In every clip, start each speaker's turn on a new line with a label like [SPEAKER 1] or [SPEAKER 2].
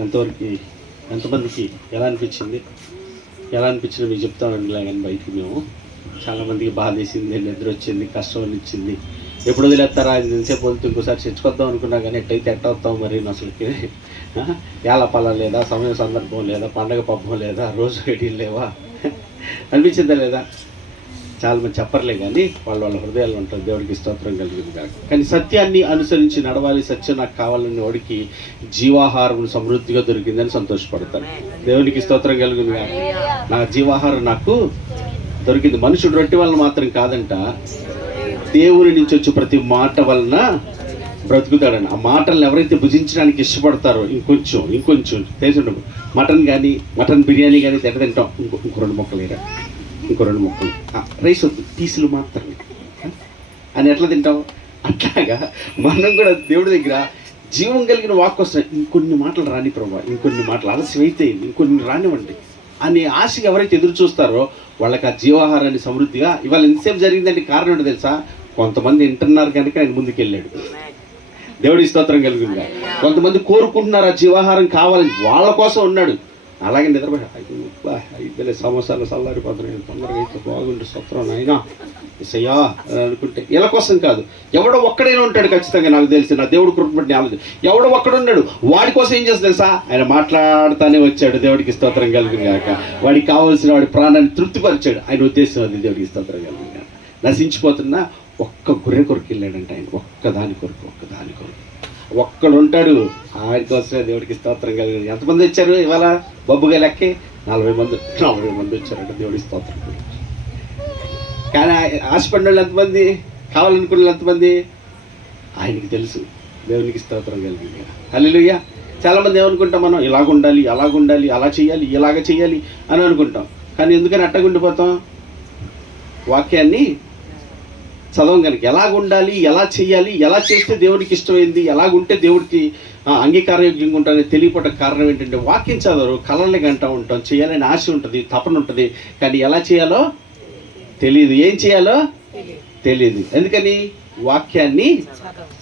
[SPEAKER 1] ఎంతవరకు ఎంతమందికి ఎలా అనిపించింది? ఎలా అనిపించింది మీకు చెప్తామండి కానీ బయటికి మేము చాలామందికి బాధ వేసింది నిద్ర వచ్చింది కష్టం అనిపించింది ఎప్పుడు వదిలేస్తారా? అది ఎంతసేపు వదిలితే ఇంకోసారి చర్చుకొద్దాం అనుకున్నా కానీ ఎట్టయితే ఎట్ట వస్తాం మరి అసలుకి? ఎలా పలా లేదా సమయం సందర్భం లేదా పండగ పబ్బం లేదా రోజు గడియలు లేవా? అనిపించిందా లేదా? చాలా మంది చెప్పర్లే కానీ వాళ్ళ వాళ్ళ హృదయాలు ఉంటారు దేవుడికి స్తోత్రం కలిగింది కాక. కానీ సత్యాన్ని అనుసరించి నడవాలి సత్యం నాకు కావాలని వాడికి జీవాహారం సమృద్ధిగా దొరికిందని సంతోషపడతాను దేవునికి స్తోత్రం కలిగింది కాక. నా జీవాహారం నాకు దొరికింది. మనుషుడు రొట్టె వలన మాత్రం కాదంట. దేవుని నుంచి వచ్చే ప్రతి మాట వలన బ్రతుకుతాడని. ఆ మాటలను ఎవరైతే భుజించడానికి ఇష్టపడతారో ఇంకొంచెం ఇంకొంచెం. తెలిసి మటన్ కానీ మటన్ బిర్యానీ కానీ తింట తింటాం. ఇంకో ఇంకో రెండు మొక్కలు ఇంకో రెండు మొక్కలు. రైస్ వద్దు పీసులు మాత్రమే? అని ఎట్లా తింటాం అట్లాగా మనం కూడా దేవుడి దగ్గర జీవం కలిగిన వాక్ వస్తున్నాయి ఇంకొన్ని మాటలు రాని ప్రభా ఇంకొన్ని మాటలు ఆలస్యం అయితే ఇంకొన్ని రానివ్వండి అనే ఆశగా ఎవరైతే ఎదురు చూస్తారో వాళ్ళకి ఆ జీవాహారాన్ని సమృద్ధిగా ఇవాళ ఎంతసేపు జరిగిందంటే కారణం ఏంటో తెలుసా? కొంతమంది వింటున్నారు కనుక ఆయన ముందుకు వెళ్ళాడు దేవుడి స్తోత్రం కలిగిందా కొంతమంది కోరుకుంటున్నారు ఆ జీవాహారం కావాలని వాళ్ళ కోసం ఉన్నాడు. అలాగే నిద్రపోయి. అయ్యో అబ్బా, ఇద్దరే సమోసాలు చల్లారిపోతున్నాయి తొందరగా అయితే బాగుంటుంది సత్రం నాయనా. ఇసయ్యా అని అనుకుంటే ఇలా కోసం కాదు. ఎవడో ఒక్కడైనా ఉంటాడు ఖచ్చితంగా నాకు తెలిసి నా దేవుడు కృపబట్టి ఆలోచన ఎవడో ఒక్కడున్నాడు వాడి కోసం ఏం చేస్తుంది తెలుసా? ఆయన మాట్లాడుతానే వచ్చాడు దేవుడికి స్తోత్రం కలిగిన వాడికి కావాల్సిన వాడి ప్రాణాన్ని తృప్తిపరిచాడు. ఆయన ఉద్దేశం అది దేవుడికి స్తోత్రం కలిగిన నశించిపోతున్నా ఒక్క గొర్రె కొరకు వెళ్ళాడంట ఆయన. ఒక్క దాని కొరకు ఒక్క దాని కొరకు. ఒక్కడుంటాడు. ఉంటాడు దేవుడికి స్తోత్రం కలిగింది. ఎంతమంది వచ్చారు ఇవాళ? బొబ్బుగా లెక్కి నలభై మంది నలభై మంది వచ్చారంట దేవుడికి స్తోత్రం కానీ ఆ- ఆశపడిన వాళ్ళు ఎంతమంది? కావాలనుకున్న వాళ్ళు ఎంతమంది? ఆయనకి తెలుసు. దేవునికి స్తోత్రం కలిగింది అల్లుయ్య చాలా మంది ఏమనుకుంటాం మనం? ఇలాగ ఉండాలి అలాగ ఉండాలి అలా చేయాలి ఇలాగ చేయాలి అని అనుకుంటాం. కానీ ఎందుకని అట్టగుండిపోతాం? వాక్యాన్ని చదవం కనుక. ఎలాగ ఉండాలి ఎలా చేయాలి ఎలా చేస్తే దేవుడికి ఇష్టమైంది ఎలాగుంటే దేవుడికి అంగీకారయోగ్యంగా ఉంటారని తెలియపడ కారణం ఏంటంటే వాక్యం చదవరు కలర్లే గంట ఉంటాం చేయాలని ఆశ ఉంటుంది తపన ఉంటుంది. కానీ ఎలా చేయాలో తెలియదు. ఏం చేయాలో తెలియదు. ఎందుకని? వాక్యాన్ని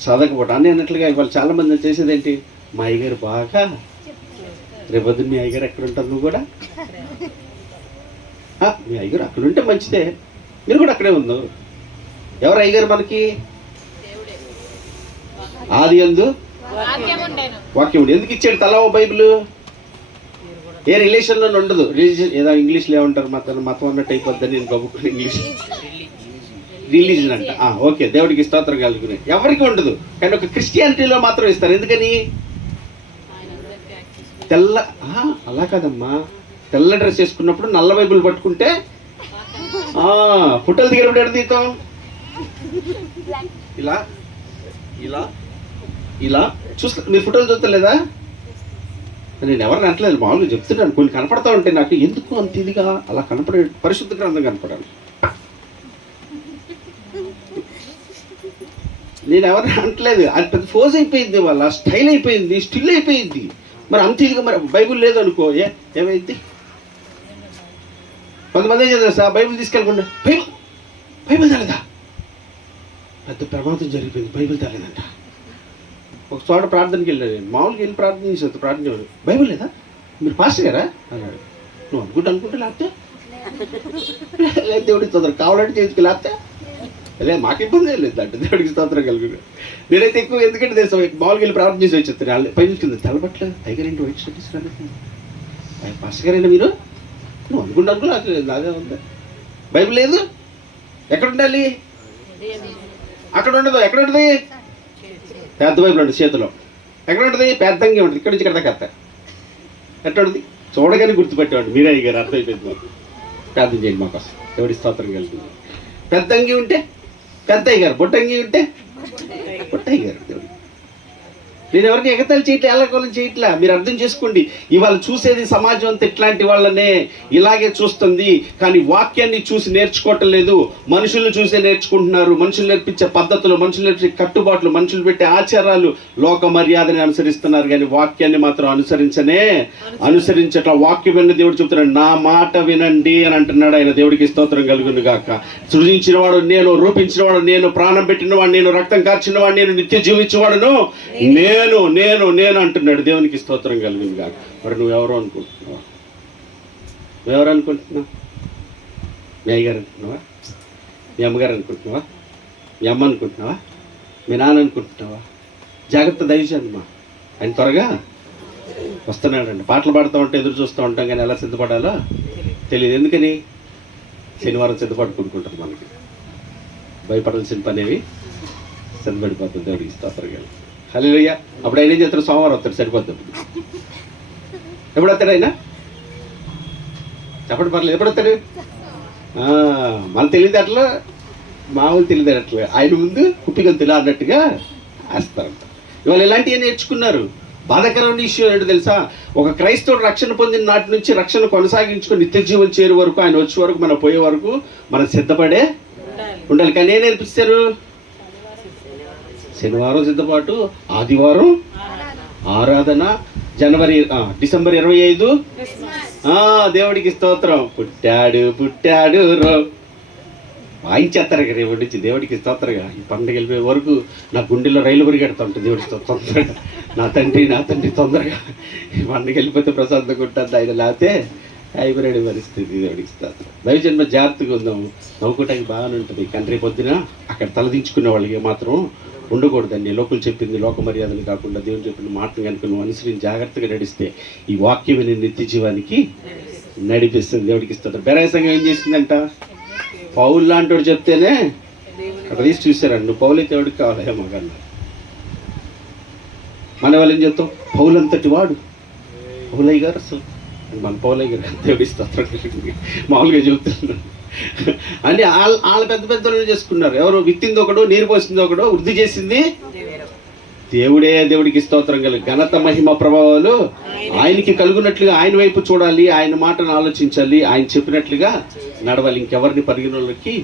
[SPEAKER 1] చదవకపోవడం అని అన్నట్లుగా ఇవాళ చాలా మంది చేసేది ఏంటి మా అయ్యగారు బాగా రేపొద్దు మీ అయ్యగారు ఎక్కడ ఉంటారు నువ్వు కూడా? మీ అయ్యగారు అక్కడ ఉంటే మంచిదే. మీరు కూడా అక్కడే ఉందో ఎవరు అయ్యగారు మనకి? ఆది అందు
[SPEAKER 2] వాక్యం
[SPEAKER 1] ఎందుకు ఇచ్చాడు తల బైబిల్? ఏ రిలేషన్లో ఉండదు. రిలీజన్ ఏదో ఇంగ్లీష్లో ఏమంటారు? మతం మతం అన్నట్టు అయిపోద్దని నేను గబుక్కుని ఇంగ్లీష్ రిలీజన్ అంట. ఆ, ఓకే. దేవుడికి స్తోత్రం కలుగునే. ఎవరికి ఉండదు. కానీ ఒక క్రిస్టియానిటీలో మాత్రం ఇస్తారు. ఎందుకని? తెల్ల అలా కాదమ్మా. తెల్ల డ్రెస్ వేసుకున్నప్పుడు నల్ల బైబిల్ పట్టుకుంటే ఫోటోలు దిగినప్పుడు ఎక్కడ తీతాం ఇలా ఇలా ఇలా. చూస్తా మీరు ఫోటోలు చూస్తలేదా? నేను ఎవరిని అంటలేదు మామూలుగా చెప్తున్నాను. కొన్ని కనపడతా ఉంటే నాకు. ఎందుకు అంత ఇదిగా? అలా కనపడే పరిశుద్ధ గ్రంథం కనపడాలి. నేను ఎవరిని అంటలేదు. అది పెద్ద ఫోజ్ అయిపోయింది వాళ్ళ స్టైల్ అయిపోయింది స్టిల్ అయిపోయింది. మరి అంత ఇదిగా మరి బైబిల్ లేదు అనుకో ఏ ఏమైంది? కొంతమంది ఏం చేస్తారు సార్ బైబిల్ తీసుకెళ్ళకుండా బైబుల్ బైబుల్ తెలదా పెద్ద ప్రమాదం జరిగిపోయింది. బైబిల్ తెలదంట ఒక చోట ప్రార్థనకి వెళ్ళాను నేను మామూలుగా వెళ్ళి ప్రార్థన చేసేది ప్రార్థన. బైబిల్ లేదా? మీరు పాస్ గారా అన్నాడు. నువ్వు అనుకుంటా అనుకుంటే లేకపోతే? లేదు దేవుడికి తొందర కావాలంటే చేతికి లేకపోతే? లే మాకు ఇబ్బంది ఏం లేదు. అంటే దేవుడికి స్తోత్రం కలుగుతుంది. నేనైతే ఎక్కువ ఎందుకంటే తెలుసు మామూలుగా వెళ్ళి ప్రార్థన చేసి వచ్చేస్తాను వాళ్ళు పై చూసుకుంది తెల్లబట్ల టైగర్ ఏంటి? వైట్ షర్ట్ తీసుకురా పాస్ గారైనా మీరు? నువ్వు అనుకుంటా అనుకో నాకు నాదే ఉంది. బైబిల్ లేదు? ఎక్కడ ఉండాలి? అక్కడ ఉండదు ఎక్కడ ఉంటుంది పెద్ద వైపులో ఉంటుంది చేతిలో. ఎక్కడ ఉంటుంది పెద్దంగా ఉంటుంది ఇక్కడ నుంచి ఇక్కడ దాకా ఎట్లా ఉంటుంది చూడగానే గుర్తుపెట్టేవాడు మీరే గారు అర్థమైపోయింది మాకు. ప్రార్థన చేయండి మాకోసం. ఎవరి స్తోత్రం కలుగుతుంది. పెద్దంగి ఉంటే పెద్ద గారు బొట్టంగి ఉంటే బొట్టయ్య గారు దేవుడు. నేను ఎవరికి ఎగతాలు చేయట్లే ఎల్లకోలం చేయట్లే. మీరు అర్థం చేసుకోండి. ఇవాళ చూసేది సమాజం అంతా ఇట్లాంటి వాళ్ళనే ఇలాగే చూస్తుంది. కానీ వాక్యాన్ని చూసి నేర్చుకోవటం లేదు. మనుషులను చూసే నేర్చుకుంటున్నారు. మనుషులు నేర్పించే పద్ధతులు మనుషులు నేర్పించే కట్టుబాట్లు మనుషులు పెట్టే ఆచారాలు లోక మర్యాదని అనుసరిస్తున్నారు. కానీ వాక్యాన్ని మాత్రం అనుసరించనే అనుసరించట్ల. వాక్యం విన్న దేవుడు చెప్తున్నాడు నా మాట వినండి అని అంటున్నాడు ఆయన. దేవుడికి స్తోత్రం కలుగును గాక. సృజించిన వాడు నేను రూపించిన వాడు నేను ప్రాణం పెట్టిన వాడు నేను రక్తం కార్చిన వాడు నేను నిత్య జీవించేవాడును నేను నేను నేను నేను అంటున్నాడు. దేవునికి స్తోత్రం కలిగింది కాక. మరి నువ్వెవరు అనుకుంటున్నావా? నువ్వెవరు అనుకుంటున్నావు? మీ అయ్యగారు అనుకుంటున్నావా? మీ అమ్మగారు అనుకుంటున్నావా? మీ అమ్మ అనుకుంటున్నావా? మీ నాన్న అనుకుంటున్నావా? జాగ్రత్త దయచేయమ్మా ఆయన త్వరగా వస్తున్నాడండి. పాటలు పాడుతూ ఉంటే ఎదురు చూస్తూ ఉంటాం కానీ ఎలా సిద్ధపడాలో తెలియదు. ఎందుకని? శనివారం సిద్ధపడి మనకి. భయపడాల్సిన పని ఏవి సిద్ధపడిపోతుంది దేవుడికి స్తోత్రం హలో అప్పుడు ఆయన ఏం చేస్తారు సోమవారం వస్తాడు సరిపోద్ది. ఎప్పుడు వస్తాడు ఆయన? చెప్పడం పర్లేదు. ఎప్పుడు వస్తాడు మన తెలియదట్లు మామూలు తెలియదట్లు ఆయన ముందు కుప్పిగంతులు అన్నట్టుగా వేస్తారంట ఇవాళ ఇలాంటివి నేర్చుకున్నారు. బాధాకరమైన ఇష్యూ ఏంటో తెలుసా? ఒక క్రైస్తవుడు రక్షణ పొందిన నాటి నుంచి రక్షణ కొనసాగించుకుని నిత్య జీవం చేరే వరకు ఆయన వచ్చే వరకు మనం పోయే వరకు మనం సిద్ధపడే ఉండాలి. కానీ ఏం నేర్పిస్తారు? శనివారం సిద్ధపాటు ఆదివారం ఆరాధన జనవరి డిసెంబర్ ఇరవై ఐదు. ఆ, దేవుడికి స్తోత్రం. పుట్టాడు పుట్టాడు రో. వాయించేస్తారు ఇక్కడ రేపటి నుంచి. దేవుడికి స్తోత్రగా. ఈ పండుగ వెళ్ళిపోయే వరకు నా గుండెలో రైలు పరిగెడతా ఉంటుంది దేవుడి తొందరగా నా తండ్రి నా తండ్రి తొందరగా. ఈ పండుగ వెళ్ళిపోతే ప్రశాంతంగా ఉంటుంది ఆయన లేకపోతే హైబ్రిడ్ పరిస్థితి దేవుడికి స్తోత్రం. దయజన్మ జాగ్రత్తగా ఉందాము. నవ్వుకోవటానికి బాగానే ఉంటుంది. కంట్రీ పొద్దున అక్కడ తలదించుకునే వాళ్ళకి మాత్రం ఉండకూడదండి. లోకలు చెప్పింది లోక మర్యాదలు కాకుండా దేవుడు చెప్పిన మాటను కనుక నువ్వు అనుసరించి జాగ్రత్తగా నడిస్తే ఈ వాక్యం నీ నిత్య జీవానికి నడిపిస్తుంది. దేవుడికి ఇస్తుంది బెరాయి సంఘం ఏం చేసిందంట? పౌలు లాంటి చెప్తేనే అక్కడ తీసి చూసారండి నువ్వు పౌలైతే ఎవడికి ఎవరికి కావాలి మగన్న మన వాళ్ళు ఏం చెప్తాం? పౌలంతటి వాడు. పౌలయ్య గారు అసలు. మన పౌలయ్య గారు. దేవుడి స్తోత్రం. మామూలుగా చెబుతున్నాను అంటే వాళ్ళ వాళ్ళ పెద్ద పెద్ద చేసుకున్నారు. ఎవరు విత్తింది ఒకడు నీరు పోసింది ఒకడు వృద్ధి చేసింది దేవుడే దేవుడికి స్తోత్రం కలిగి. ఘనత మహిమ ప్రభావాలు ఆయనకి కలుగునట్లుగా ఆయన వైపు చూడాలి ఆయన మాటను ఆలోచించాలి ఆయన చెప్పినట్లుగా నడవాలి. ఇంకెవరిని పరిగణలోకి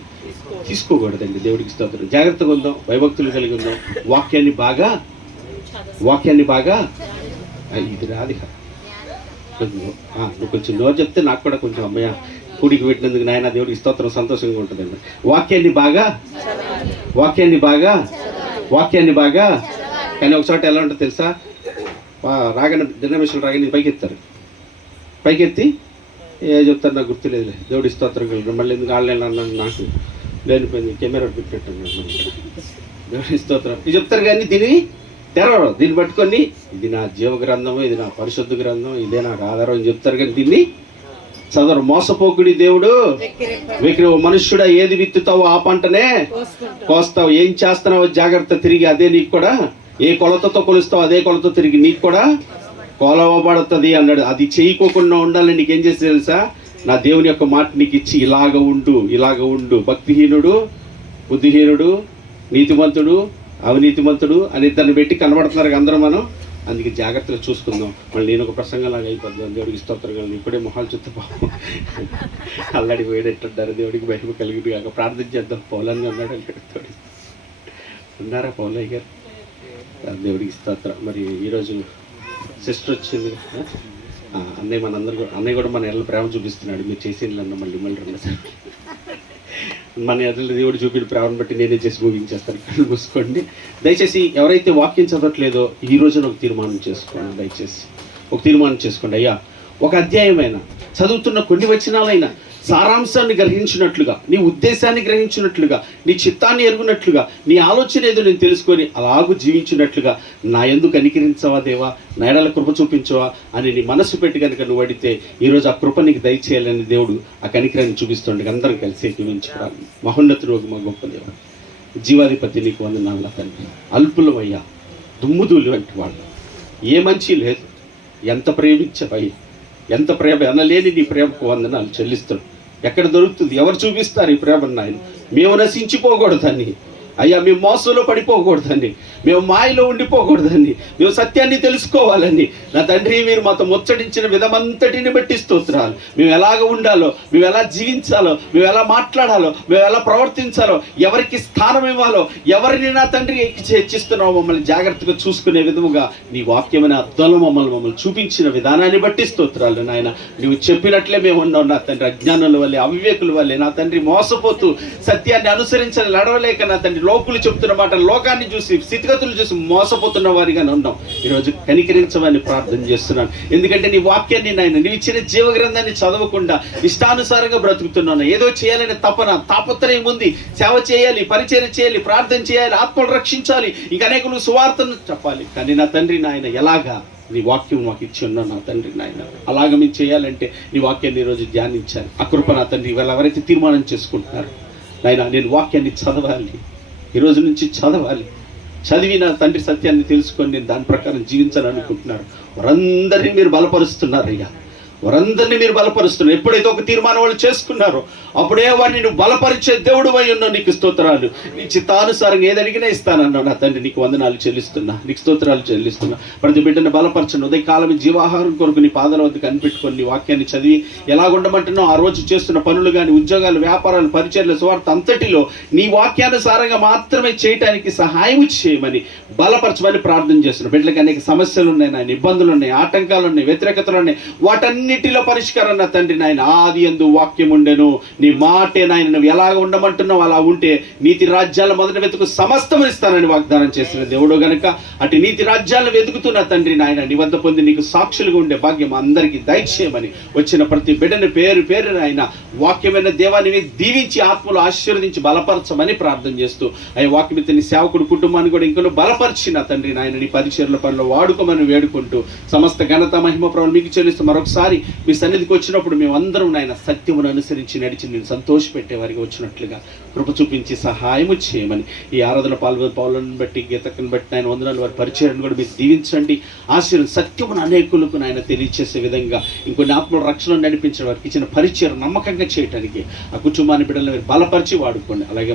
[SPEAKER 1] తీసుకోకూడదండి. దేవుడికి స్తోత్రం. జాగ్రత్తగా ఉందాం భయభక్తులు కలిగి ఉందాం. వాక్యాన్ని బాగా వాక్యాన్ని బాగా ఇది రాది నువ్వు కొంచెం నోరు చెప్తే నాకు కూడా కొంచెం అమ్మయ్య కూడికి పెట్టినందుకు నాయన దేవుడికి స్తోత్రం సంతోషంగా ఉంటుందండి. వాక్యాన్ని బాగా వాక్యాన్ని బాగా వాక్యాన్ని బాగా కానీ ఒకసారి ఎలా ఉంటుందో తెలుసా? రాగన రాగానే దినమిషన్ రాగానే పైకి ఎత్తారు ఏ చెప్తారు నాకు గుర్తులేదులే. దేవుడి స్తోత్రం కలిగి. మళ్ళీ ఎందుకు ఆడలేను అన్నాను నాకు లేనిపోయింది. కెమెరా పెట్టినట్టున్నాను దేవుడి స్తోత్రం. ఇది చెప్తారు కానీ దీని తెరవరు. దీన్ని పట్టుకొని ఇది నా జీవ గ్రంథము ఇది నా పరిశుద్ధ గ్రంథం ఇదే నాకు ఆధారం అని చెప్తారు కానీ దీన్ని చదవరు మోసపోకుడి దేవుడు. విక్రి మనుష్యుడా ఏది విత్తుతావో ఆ పంటనే కోస్తావు. ఏం చేస్తున్నావో జాగ్రత్త తిరిగి అదే నీకు కూడా. ఏ కొలతతో కొలుస్తావు అదే కొలత తిరిగి నీకు కూడా కొలవబడుతుంది అన్నాడు. అది చేయకోకుండా ఉండాలని నీకేం చేసి తెలుసా? నా దేవుని యొక్క మాట నీకు ఇచ్చి ఇలాగ ఉండు ఇలాగ ఉండు. భక్తిహీనుడు బుద్ధిహీనుడు నీతిమంతుడు అవినీతిమంతుడు అని ఇద్దరిని పెట్టి కనబడుతున్నారు అందరం మనం. అందుకే జాగ్రత్తగా చూసుకుందాం. మళ్ళీ నేను ఒక ప్రసంగంలాగా అయిపోద్దాం. దేవుడికి స్తోత్రం కలిగి ఇప్పుడే మొహాలు చూస్తే పాపం అల్లడి వేడెట్టుంటారు దేవుడికి మహిమ కలిగి కాక ప్రార్థన చేద్దాం. పౌలని ఉన్నాడు అక్కడ ఉన్నారా పౌలయ్య గారు? దేవుడికి స్తోత్రం. మరి ఈరోజు సిస్టర్ వచ్చింది. అన్నయ్య మన కూడా- అన్నయ్య కూడా మన ఎల్ల ప్రేమ చూపిస్తున్నాడు. మీరు చేసిన మళ్ళీ మళ్ళీ రెండోసారి మన ఎదురు దేవుడు చూపిన ప్రేమను బట్టి నేనే చేసి ముగించేస్తాను కళ్ళు మూసుకోండి. దయచేసి ఎవరైతే వాక్యం చదవట్లేదో ఈ రోజున ఒక తీర్మానం చేసుకోండి. దయచేసి ఒక తీర్మానం చేసుకోండి. అయ్యా ఒక అధ్యాయమైన చదువుతున్న కొన్ని వచనాలైనా సారాంశాన్ని గ్రహించినట్లుగా నీ ఉద్దేశాన్ని గ్రహించినట్లుగా నీ చిత్తాన్ని ఎరుగునట్లుగా నీ ఆలోచన ఏదో నేను తెలుసుకొని అలాగూ జీవించినట్లుగా నా ఎందుకు కనికరించవా దేవా? నా ఎడల కృప చూపించవా? అని నీ మనసు పెట్టి కనుక నువ్వు అడిగితే ఈరోజు ఆ కృప నీకు దయచేయాలని దేవుడు ఆ కనికరాన్ని చూపిస్తుండే అందరం కలిసి జీవించుకోవాలి మహోన్నతుడు మా గొప్ప దేవ. జీవాధిపతి నీకు వందనాల తండ్రి. అల్పులమయ్యా దుమ్ముదూలు వంటి వాళ్ళు ఏ మంచి లేదు. ఎంత ప్రేమించవయ్యా ఎంత ప్రేమ అనలేని నీ ప్రేమకు వందనాలు చెల్లిస్తాడు ఎక్కడ దొరుకుతుంది? ఎవరు చూపిస్తారు ఈ ప్రేమను నాయన మేము నశించిపోకూడదని అయ్యా మేము మోసంలో పడిపోకూడదండి. మేము మాయలో ఉండిపోకూడదండి. మేము సత్యాన్ని తెలుసుకోవాలండి. నా తండ్రి మీరు మాతో ముచ్చటించిన విధమంతటిని బట్టి స్తోత్రాలు. మేము ఎలాగ ఉండాలో మేము ఎలా జీవించాలో మేము ఎలా మాట్లాడాలో మేము ఎలా ప్రవర్తించాలో ఎవరికి స్థానం ఇవ్వాలో ఎవరిని నా తండ్రి హెచ్చిస్తున్నావు మమ్మల్ని జాగ్రత్తగా చూసుకునే విధముగా నీ వాక్యమైన అర్థంలో మమ్మల్ని మమ్మల్ని చూపించిన విధానాన్ని బట్టి స్తోత్రాలు నాయన. నువ్వు చెప్పినట్లే మేము ఉన్నాం నా తండ్రి. అజ్ఞానుల వల్లే అవివేకుల వల్లే నా తండ్రి మోసపోతూ సత్యాన్ని అనుసరించని నడవలేక నా తండ్రి లోకులు చెప్తున్న మాట లోకాన్ని చూసి స్థితిగతులు చూసి మోసపోతున్న వారిగా ఉన్నాం. ఈరోజు కనికరించమని ప్రార్థన చేస్తున్నాను. ఎందుకంటే నీ వాక్యాన్ని నాయన నీవు ఇచ్చిన జీవగ్రంథాన్ని చదవకుండా ఇష్టానుసారంగా బ్రతుకుతున్నాను. ఏదో చేయాలనే తపన తాపత్రయం ఉంది. సేవ చేయాలి పరిచయం చేయాలి ప్రార్థన చేయాలి ఆత్మలు రక్షించాలి. ఇంకా అనేకులు సువార్తను చెప్పాలి. కానీ నా తండ్రి నాయన ఎలాగా నీ వాక్యం మాకు ఇచ్చి ఉన్నాను నా తండ్రి నాయన? అలాగ మేము చేయాలంటే నీ వాక్యాన్ని ఈరోజు ధ్యానించాలి. ఆ కృప నా తండ్రి ఇవాళ ఎవరైతే తీర్మానం చేసుకుంటున్నారు నాయన నేను వాక్యాన్ని చదవాలి. ఈరోజు నుంచి చదవాలి. చదివి నా తండ్రి సత్యాన్ని తెలుసుకొని నేను దాని ప్రకారం జీవించాలనుకుంటున్నారు వారందరినీ మీరు బలపరుస్తున్నారు అయ్యా వారందరినీ మీరు బలపరుస్తున్నారు. ఎప్పుడైతే ఒక తీర్మానం వాళ్ళు చేసుకున్నారో అప్పుడే వారిని నువ్వు బలపరిచే దేవుడు అయి ఉన్నావు. నీకు స్తోత్రాలు. నీ చిత్తానుసారంగా ఏది అడిగినా ఇస్తానన్నావు నా తండ్రి నీకు వందనాలు చెల్లిస్తున్నా. నీకు స్తోత్రాలు చెల్లిస్తున్నా. ప్రతి బిడ్డను బలపరచను ఉదయకాలం జీవాహారం కొరకు నీ పాదాల వద్ద కనిపెట్టుకొని నీ వాక్యాన్ని చదివి ఎలా ఉండమంటున్నావు? ఆ రోజు చేస్తున్న పనులు కానీ ఉద్యోగాలు వ్యాపారాలు పరిచయాలు స్వార్థ అంతటిలో నీ వాక్యానుసారంగా మాత్రమే చేయటానికి సహాయం చేయమని బలపరచమని ప్రార్థన చేస్తున్నాను బిడ్డలకు అనేక సమస్యలు ఉన్నాయి నాయన. ఇబ్బందులు ఉన్నాయి ఆటంకాలు ఉన్నాయి వ్యతిరేకతలు ఉన్నాయి. అన్నిటిలో పరిష్కారం నా తండ్రి నాయన. ఆది ఎందు వాక్యం ఉండెను. నీ మాటే నాయన. నువ్వు ఎలాగ ఉండమంటున్నావు అలా ఉంటే నీతి రాజ్యాల మొదట వెతుకు సమస్తం ఇస్తానని వాగ్దానం చేసిన దేవుడు గనక. అటు నీతి రాజ్యాలను వెతుకుతున్న తండ్రి నాయన నీ వద్ద పొంది నీకు సాక్షులుగా ఉండే భాగ్యం అందరికీ దయచేయమని వచ్చిన ప్రతి బిడ్డని పేరు పేరు నాయన వాక్యమైన దేవాన్ని దీవించి ఆత్మలు ఆశీర్వదించి బలపరచమని ప్రార్థన చేస్తూ. అయ్యే వాక్యమిత నీ సేవకుడు కుటుంబాన్ని కూడా ఇంకొన బలపరిచిన తండ్రి నాయన నీ పరిచయల పనులు వాడుకోమని వేడుకుంటూ సమస్త ఘనత మహిమ ప్రభులు మీకు చెల్లిస్తూ మరొకసారి మీ సన్నిధికి వచ్చినప్పుడు మేమందరం నాయన సత్యమును అనుసరించి నడిచి నేను సంతోషపెట్టే వారికి వచ్చినట్లుగా కృప చూపించి సహాయము చేయమని. ఈ ఆరాధన పాల్గొ పౌలను బట్టి గీతకుని బట్టి నాయన వందనాలు. వారి పరిచయాన్ని కూడా మీరు దీవించండి. ఆశీర్వదం సత్యమును అనేకులకు నాయన తెలియచేసే విధంగా ఇంకొన్ని ఆత్మల రక్షణ నడిపించిన వారికి ఇచ్చిన పరిచయం నమ్మకంగా చేయడానికి ఆ కుటుంబాన్ని బిడ్డలను మీరు బలపరిచి వాడుకోండి. అలాగే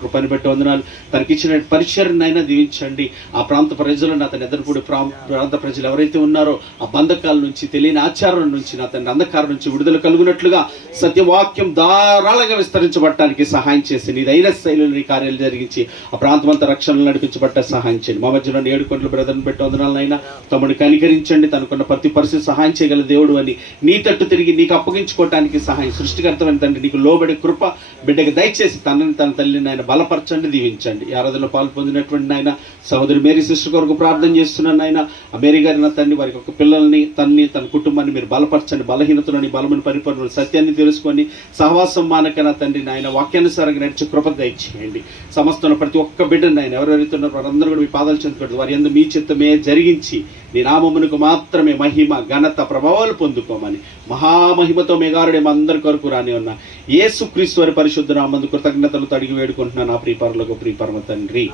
[SPEAKER 1] కృపని బట్టి వందనాలు. తనకి ఇచ్చిన పరిచయం దీవించండి. ఆ ప్రాంత ప్రజలను అతని ఎదురుపూడి ప్రాంత ప్రజలు ఎవరైతే ఉన్నారో ఆ బంధకాల నుంచి తెలియని ఆచారం నుంచి నా తండ్రి అంధకారం నుంచి విడుదల కలుగునట్లుగా సత్యవాక్యం ధారాళంగా విస్తరించబడటానికి సహాయం చేసి నీదైన శైలిలో నీ కార్యాలు జరిగించి ఆ ప్రాంతం అంతా రక్షణలు నడిపించబట్ట సహాయం చేయండి. మా మధ్యలో ఏడు కొండలు బ్రదర్ని పెట్టి వందనాలైనా తమని కనికరించండి. తనకున్న ప్రతి పరిస్థితి సహాయం చేయగల దేవుడు అని నీ తట్టు తిరిగి నీకు అప్పగించుకోవటానికి సహాయం సృష్టికర్తమైన తండ్రి నీకు లోబడి కృప బిడ్డకి దయచేసి తనని తన తల్లిని ఆయన బలపరచండి దీవించండి. ఆరాధనలో పాలు పొందినటువంటి ఆయన సహోదరి మేరీ సిస్టర్ కొరకు ప్రార్థన చేస్తున్నాను ఆయన మేరీ గారి నా తండ్రి వారి యొక్క పిల్లల్ని తన్ని తన కుటుంబాన్ని మీరు బలపరచండి. బలహీనతలని బలమైన పరిపూర్ణ సత్యాన్ని తెలుసుకొని సహవాసం మానకన తండ్రి నాయన వాక్యానుసారంగా నడిచి కృప దయచేయండి. సమస్తం ప్రతి ఒక్క బిడ్డను ఆయన ఎవరెవరైతే ఉన్నారో వారందరూ కూడా మీ పాదాలు చెందుకోండి. వారి ఎందు మీ చిత్తమే జరిగించి నీ నామమునకు మాత్రమే మహిమ ఘనత ప్రభావాలు పొందుకోమని మహామహిమతో మేఘారుడే మా అందరి కొరకు రాని ఉన్న. ఏసుక్రీస్తు వారి పరిశుద్ధ నామందు కృతజ్ఞతలు తడిగి వేడుకుంటున్నాను. నా ప్రీపరులకు ప్రీపరమ తండ్రి.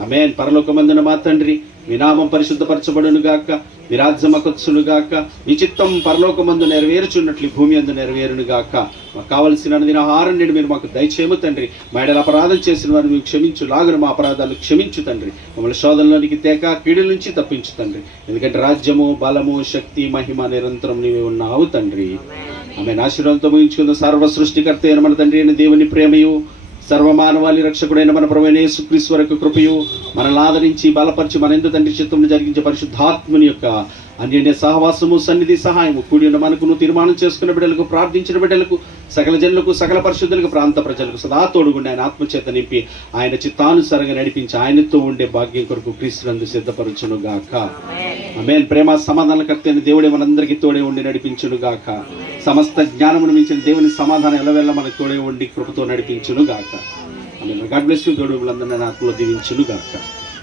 [SPEAKER 1] అమేన్ పరలోకమందున మా తండ్రి మీ నామం పరిశుద్ధపరచబడును గాక మీ రాజ్యమకొచ్చును గాక మీ చిత్తం పరలోకమందు నెరవేరుచున్నట్లు భూమి అందు నెరవేరును గాక మాకు కావలసిన దిన ఆహారం నేడు మీరు మాకు దయచేయము తండ్రి. మా ఎడల అపరాధం చేసిన వారిని మీకు క్షమించు లాగున మా అపరాధాలు క్షమించు తండ్రి. మమ్మల్ని శోధనలోనికి తేక కీడుల నుంచి తప్పించు తండ్రి. ఎందుకంటే రాజ్యము బలము శక్తి మహిమ నిరంతరం నీవే ఉన్నావు తండ్రి. ఆమె ఆశీర్వాదంతో ముగించుకున్న సర్వ సృష్టికర్త అయిన మన తండ్రి అయిన దేవుని ప్రేమయు సర్వమానవాళి రక్షకుడైన మన ప్రభువైన యేసుక్రీస్తు వరకు కృపయు మనల్ని ఆదరించి బలపరిచి మన ఎందు తండ్రి చిత్తం జరిగించే పరిశుద్ధాత్ముని యొక్క అన్యోన్య సహవాసము సన్నిధి సహాయము కూడి ఉన్న తీర్మానం చేసుకున్న బిడ్డలకు ప్రార్థించిన బిడ్డలకు సకల జనులకు సకల పరిశుద్ధులకు ప్రాంత ప్రజలకు సదా తోడుగుండి ఆయన ఆత్మచేత నింపి ఆయన చిత్తానుసారంగా నడిపించి ఆయనతో ఉండే భాగ్యం కొరకు క్రీస్తునందు సిద్ధపరచును గాక ఆమేన్. ప్రేమ సమాధానకర్త దేవుడే మనందరికీ తోడే ఉండి నడిపించును గాక సమస్త జ్ఞానమును మించిన దేవుని సమాధానం ఎలవెల్ల మనకు తోడే ఉండి కృపతో నడిపించును గాక గాడ్ బ్లెస్ యూ దేవుడు మిమ్మల్ని ఆత్మలో దీవించును గాక